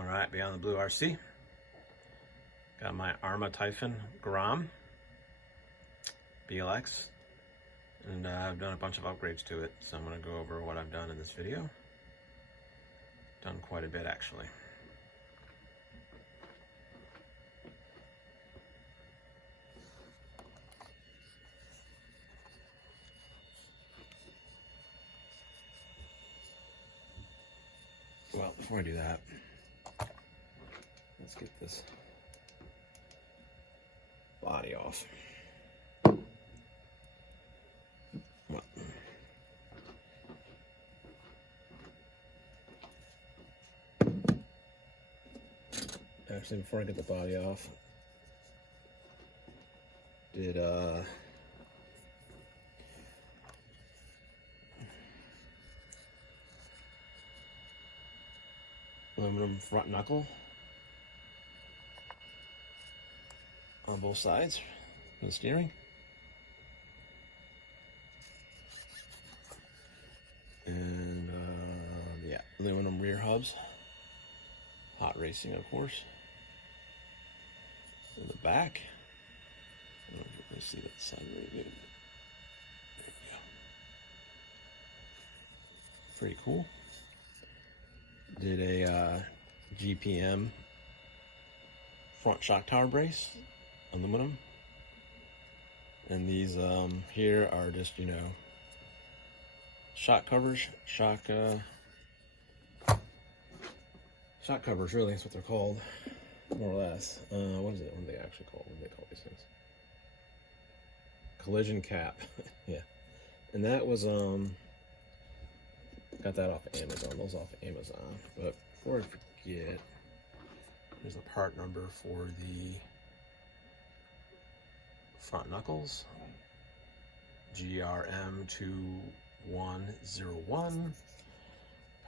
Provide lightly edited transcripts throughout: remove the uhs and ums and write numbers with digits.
All right, Beyond the Blue RC. Got my Arrma Typhon Grom BLX, and I've done a bunch of upgrades to it, so I'm going to go over what I've done in this video. Done quite a bit, actually. Well, before I do that, let's get this body off. Well, actually, before I get the body off, did aluminum front knuckle on both sides of the steering, and yeah, aluminum rear hubs, hot racing, of course. In the back, I don't know if you can see that side really good. There we go. Pretty cool. Did a GPM front shock tower brace, aluminum, and these here are just, you know, shock covers, shock covers, really, that's what they're called, more or less. What is it? What are they actually called? What do they call these things? Collision cap. Yeah, and that was got that off of Amazon. Those off of Amazon. But before I forget, here's the part number for the front knuckles. GRM2101.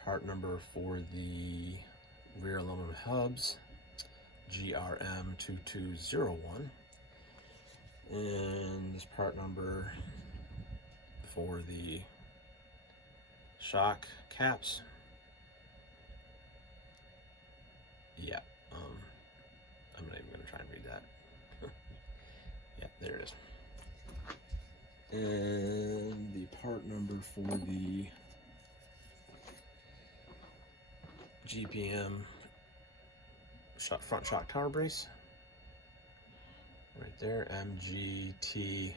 Part number for the rear aluminum hubs. GRM2201. And this part number for the shock caps. Yeah, I'm not even gonna try and read that. Yeah, there it is. And the part number for the GPM front shock tower brace. Right there, MGT,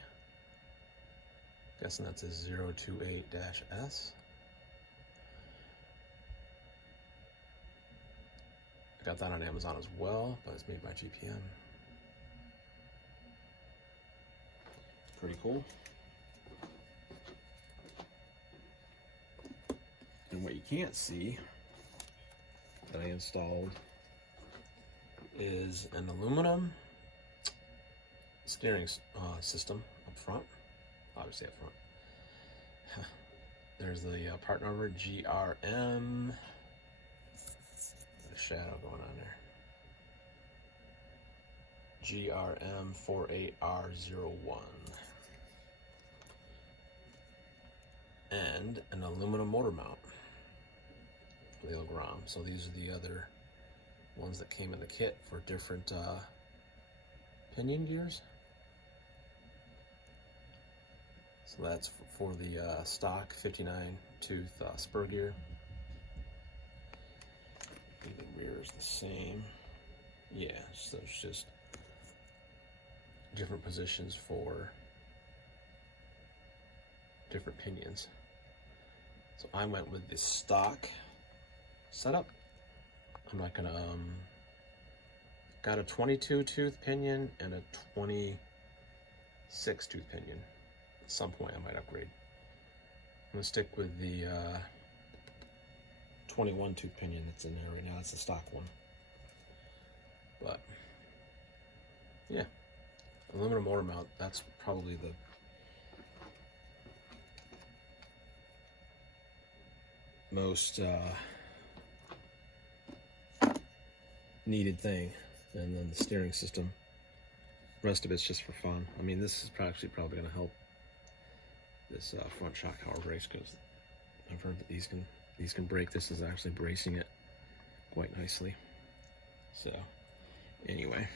guessing that's a 028-S. Got that on Amazon as well, but it's made by GPM. Pretty cool. And what you can't see that I installed is an aluminum steering system up front, obviously up front. There's the part number GRM. Shadow going on there. GRM48R01. And an aluminum motor mount for the Grom. So these are the other ones that came in the kit for different pinion gears. So that's for the stock 59 tooth spur gear. The rear is the same. Yeah, so it's just different positions for different pinions. So I went with the stock setup. I'm not gonna got a 22 tooth pinion and a 26 tooth pinion. At some point I might upgrade. I'm gonna stick with the 21 tooth pinion that's in there right now. It's the stock one. But yeah, aluminum motor mount, that's probably the most needed thing. And then the steering system, rest of it's just for fun. I mean, this is probably going to help this front shock tower brace, because I've heard that these can break. This is actually bracing it quite nicely. So anyway,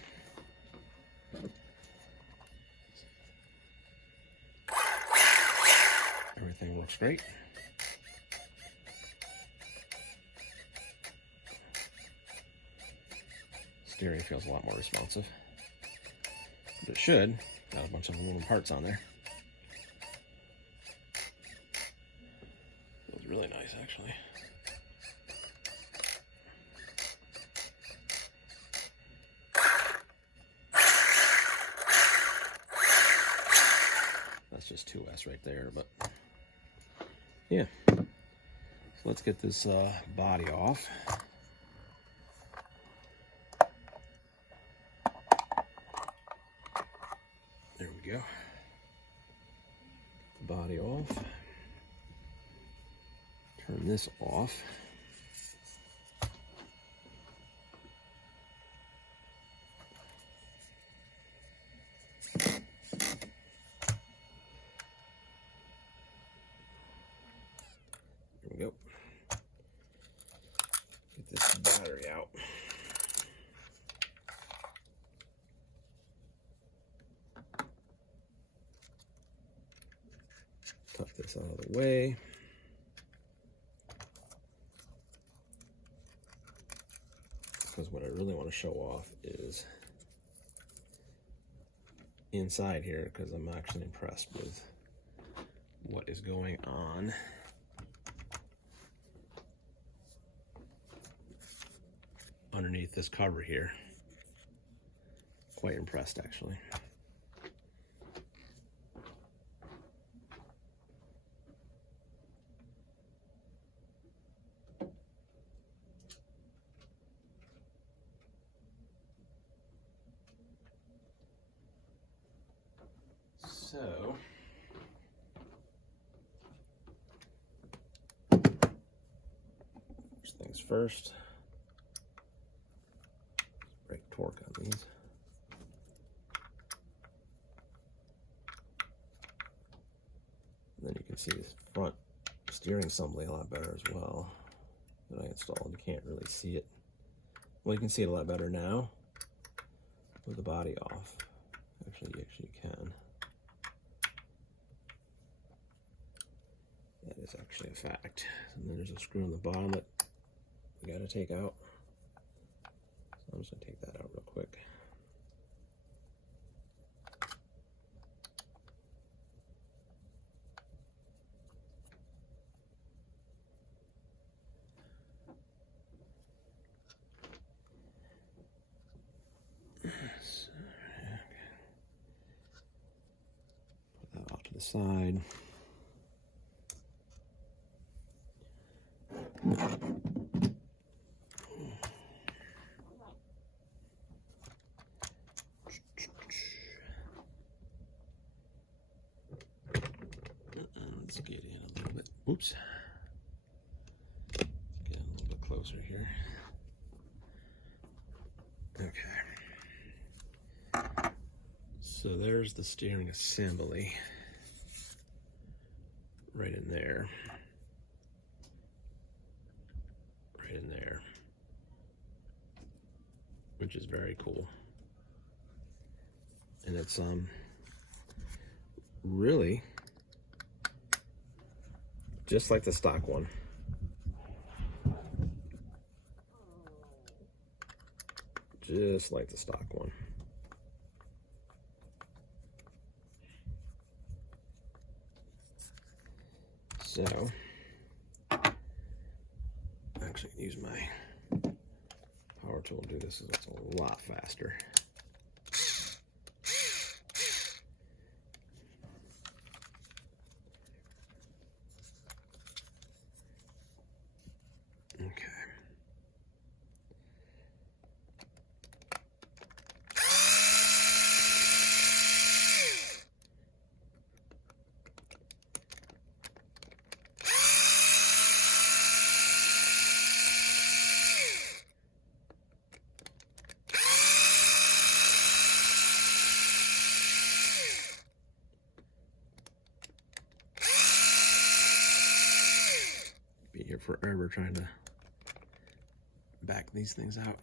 everything works great. Steering feels a lot more responsive, but it should. Got a bunch of aluminum parts on there. Feels really nice, actually. That's just 2S right there, but yeah. So let's get this body off. There we go. The body off. Turn this off. There we go. Get this battery out. Tuck this out of the way. Because what I really want to show off is inside here, because I'm actually impressed with what is going on. Underneath this cover here. Quite impressed, actually. So, first things first, break torque on these. And then you can see this front steering assembly a lot better as well that I installed. You can't really see it. Well, you can see it a lot better now with the body off. Actually, you can. That is actually a fact. And then there's a screw on the bottom that we got to take out. So I'm just going to take that out real quick. So, put that off to the side. Let's get in a little bit. Oops. Get in a little bit closer here. Okay. So there's the steering assembly right in there. Right in there. Which is very cool. And it's really just like the stock one. Just like the stock one. So, actually use my power tool to do this, it's a lot faster. Okay. Be here forever trying to back these things out.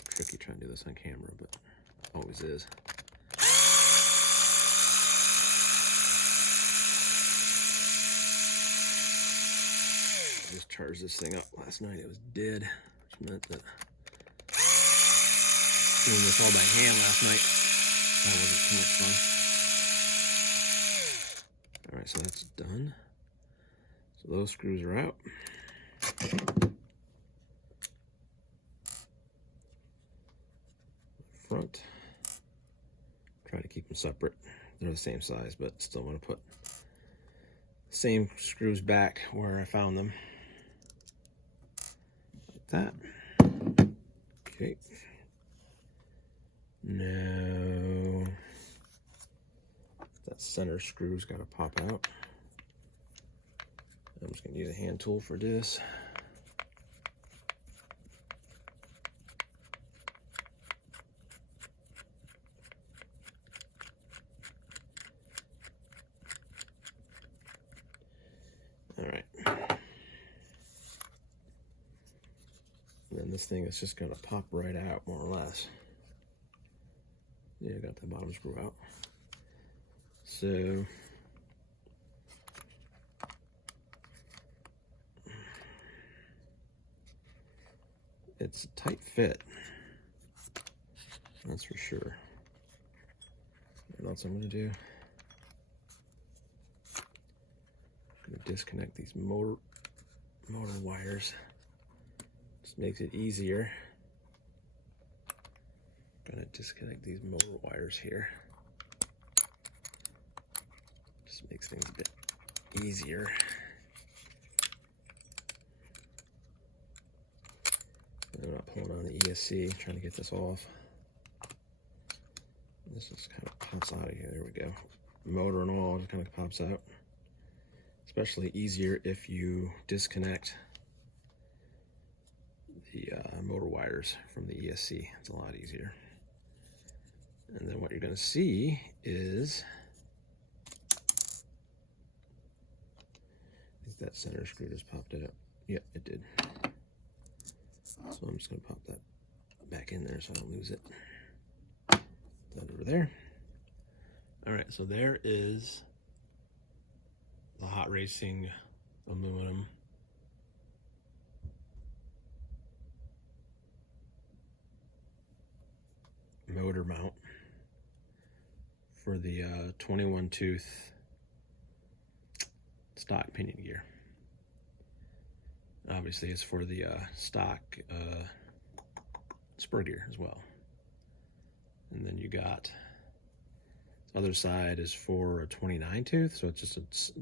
little tricky trying to do this on camera, but always is. I just charged this thing up last night. It was dead, which meant that doing this all by hand last night, that wasn't too much fun. All right, so that's done. So those screws are out. Front. Try to keep them separate. They're the same size, but still want to put the same screws back where I found them. Like that. Okay. Now that center screw's got to pop out. I'm just going to use a hand tool for this. All right. And then this thing is just going to pop right out, more or less. Yeah, I got the bottom screw out. So it's a tight fit, that's for sure. What else I'm going to do? I'm going to disconnect these motor wires. Just makes it easier. I'm going to disconnect these motor wires here. Just makes things a bit easier. I'm not pulling on the ESC, trying to get this off. This just kind of pops out of here. There we go. Motor and all just kind of pops out. Especially easier if you disconnect the motor wires from the ESC. It's a lot easier. And then what you're going to see is, I think that center screw just popped it up. Yep, it did. So I'm just going to pop that back in there so I don't lose it. Put that over there. All right, so there is the hot racing aluminum motor mount for the 21 tooth stock pinion gear. Obviously it's for the stock spur gear as well. And then you got the other side is for a 29 tooth, so it's just it's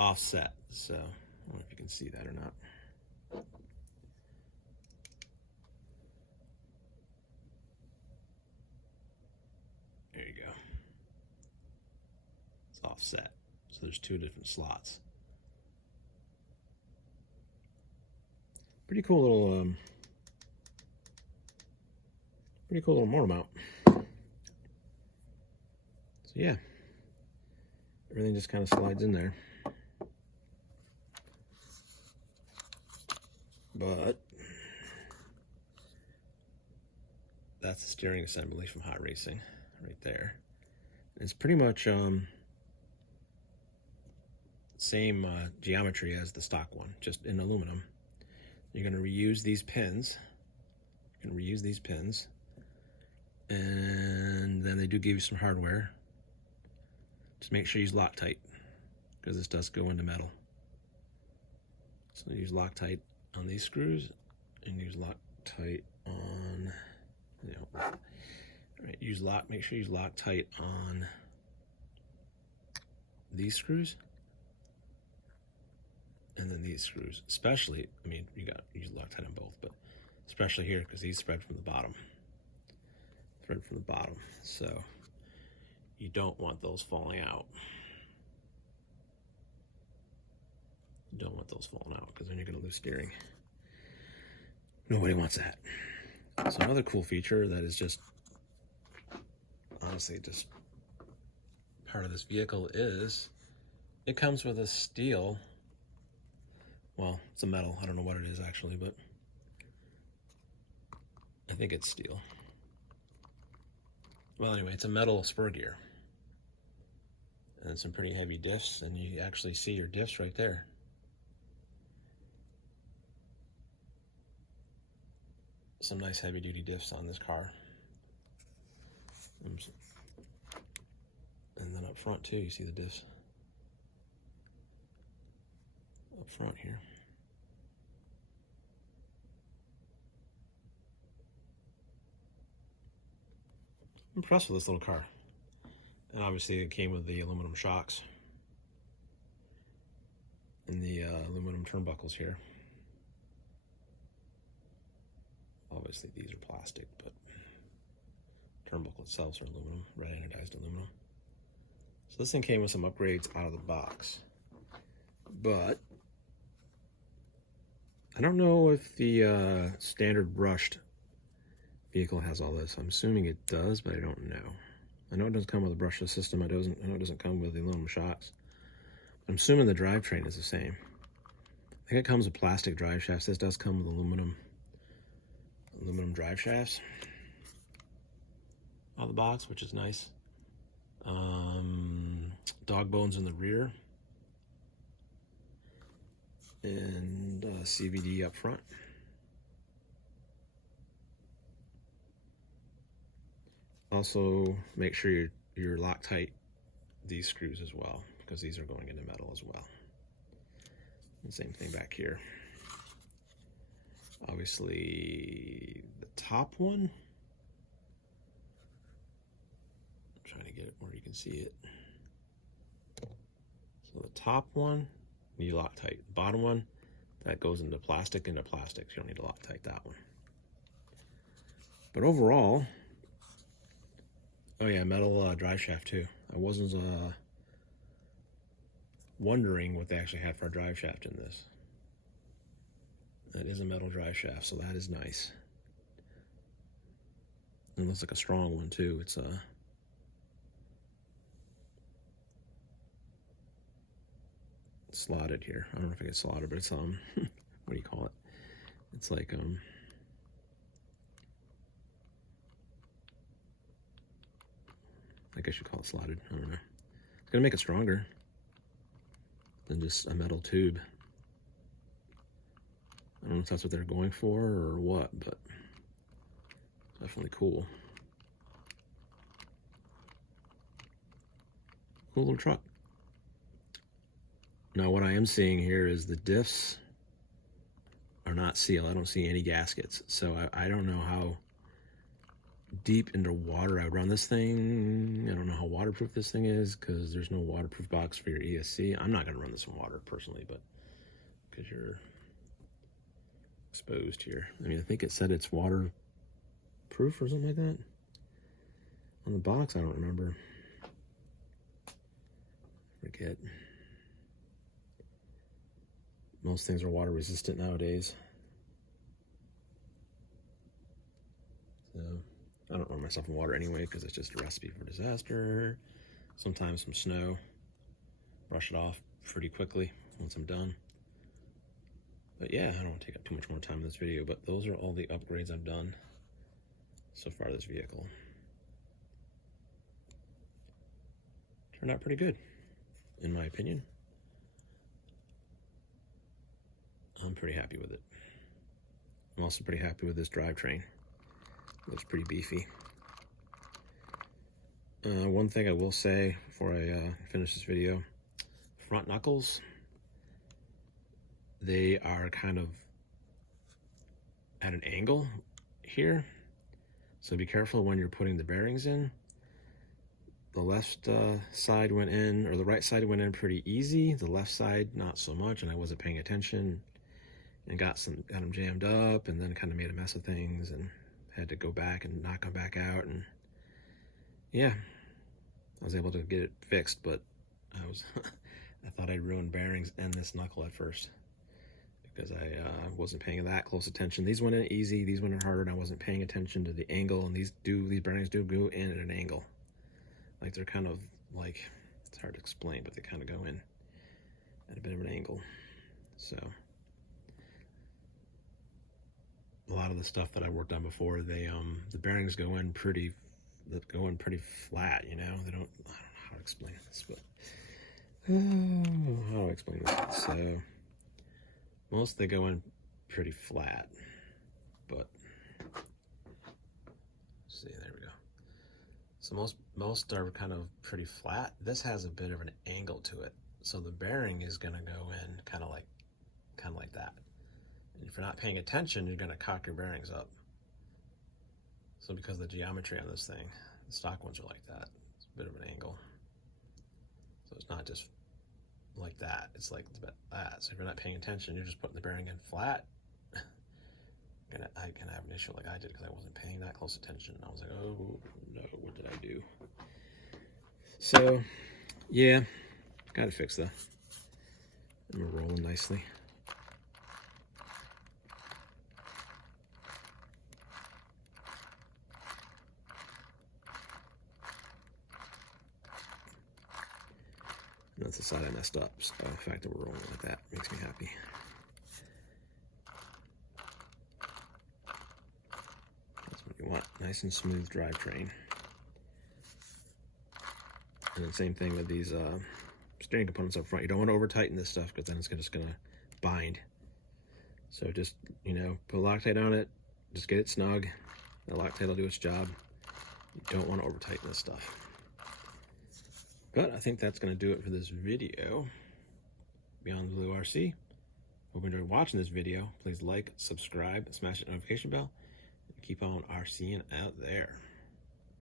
offset. So I don't know if you can see that or not. There you go. It's offset. So there's two different slots. Pretty cool little motor mount. So yeah, everything just kind of slides in there. But that's the steering assembly from Hot Racing right there. It's pretty much same geometry as the stock one, just in aluminum. You're going to reuse these pins. And then they do give you some hardware. Just make sure you use Loctite, because this does go into metal. So use Loctite on these screws, and use Loctite on, make sure you use Loctite on these screws, and then these screws. Especially, you use Loctite on both, but especially here, because these thread from the bottom. So you don't want those falling out. Because then you're going to lose steering. Nobody wants that. So another cool feature that is just honestly just part of this vehicle is it comes with a steel, well, it's a metal, I don't know what it is actually, but a think it's steel. Well, anyway, it's a metal spur gear. And some pretty heavy diffs, and you actually see your diffs right there. Some nice heavy duty diffs on this car. And then up front too, you see the diffs. Up front here. I'm impressed with this little car. And obviously it came with the aluminum shocks and the aluminum turnbuckles here. Obviously these are plastic, but turnbuckle itself are aluminum, red anodized aluminum. So this thing came with some upgrades out of the box. But I don't know if the standard brushed vehicle has all this. I'm assuming it does, but I don't know. I know it doesn't come with a brushless system. I know it doesn't come with the aluminum shocks. I'm assuming the drivetrain is the same. I think it comes with plastic drive shafts. This does come with aluminum drive shafts out of the box, which is nice. Dog bones in the rear. And CVD up front. Also, make sure you're Loctite these screws as well, because these are going into metal as well. And same thing back here. Obviously, the top one. I'm trying to get it where you can see it. So the top one, you Loctite. The bottom one, that goes into plastic. You don't need to Loctite that one. But overall, oh yeah, metal drive shaft too. I wasn't wondering what they actually had for a drive shaft in this. That is a metal drive shaft, so that is nice. And it looks like a strong one too. It's slotted here. I don't know if it gets slotted, but it's what do you call it? It's like I guess you call it slotted. I don't know. It's gonna make it stronger than just a metal tube. I don't know if that's what they're going for or what, but definitely cool. Cool little truck. Now what I am seeing here is the diffs are not sealed. I don't see any gaskets. So I don't know how deep into water I would run this thing. I don't know how waterproof this thing is, because there's no waterproof box for your ESC. I'm not going to run this in water personally, but because you're exposed here. I mean, I think it said it's waterproof or something like that on the box. I don't remember. Forget. Most things are water resistant nowadays. So I don't run myself in water anyway, because it's just a recipe for disaster. Sometimes some snow. Brush it off pretty quickly once I'm done. But yeah, I don't want to take up too much more time in this video, but those are all the upgrades I've done so far to this vehicle. Turned out pretty good, in my opinion. I'm pretty happy with it. I'm also pretty happy with this drivetrain. It looks pretty beefy. One thing I will say before I finish this video, front knuckles, they are kind of at an angle here. So be careful when you're putting the bearings in. The left side went in, or the right side went in pretty easy. The left side, not so much, and I wasn't paying attention and got them jammed up, and then kind of made a mess of things and had to go back and knock them back out. And yeah, I was able to get it fixed, but I thought I'd ruined bearings and this knuckle at first, because I wasn't paying that close attention. These went in easy, these went in harder, and I wasn't paying attention to the angle. And these bearings do go in at an angle. Like they're kind of like, it's hard to explain, but they kind of go in at a bit of an angle. So the lot of the stuff that I worked on before, they the bearings go in pretty flat, you know. They don't, I don't know how to explain this, but how do I explain this? So most they go in pretty flat, but see, there we go. So most are kind of pretty flat. This has a bit of an angle to it, so the bearing is going to go in kind of like that. And if you're not paying attention, you're going to cock your bearings up. So because of the geometry on this thing, the stock ones are like that. It's a bit of an angle. So it's not just like that, it's like that. So if you're not paying attention, you're just putting the bearing in flat. I can have an issue like I did because I wasn't paying that close attention. I was like, oh no, what did I do? So yeah, gotta fix that. And we're rolling nicely. And that's the side I messed up. So the fact that we're rolling like that makes me happy. You want nice and smooth drivetrain. And the same thing with these steering components up front. You don't want to over tighten this stuff because then it's just gonna bind. So just, you know, put Loctite on it, just get it snug. The Loctite will do its job. You don't want to over tighten this stuff. But I think that's gonna do it for this video. Beyond the Blue RC. Hope you enjoyed watching this video. Please like, subscribe, smash that notification bell. Keep on RCing out there.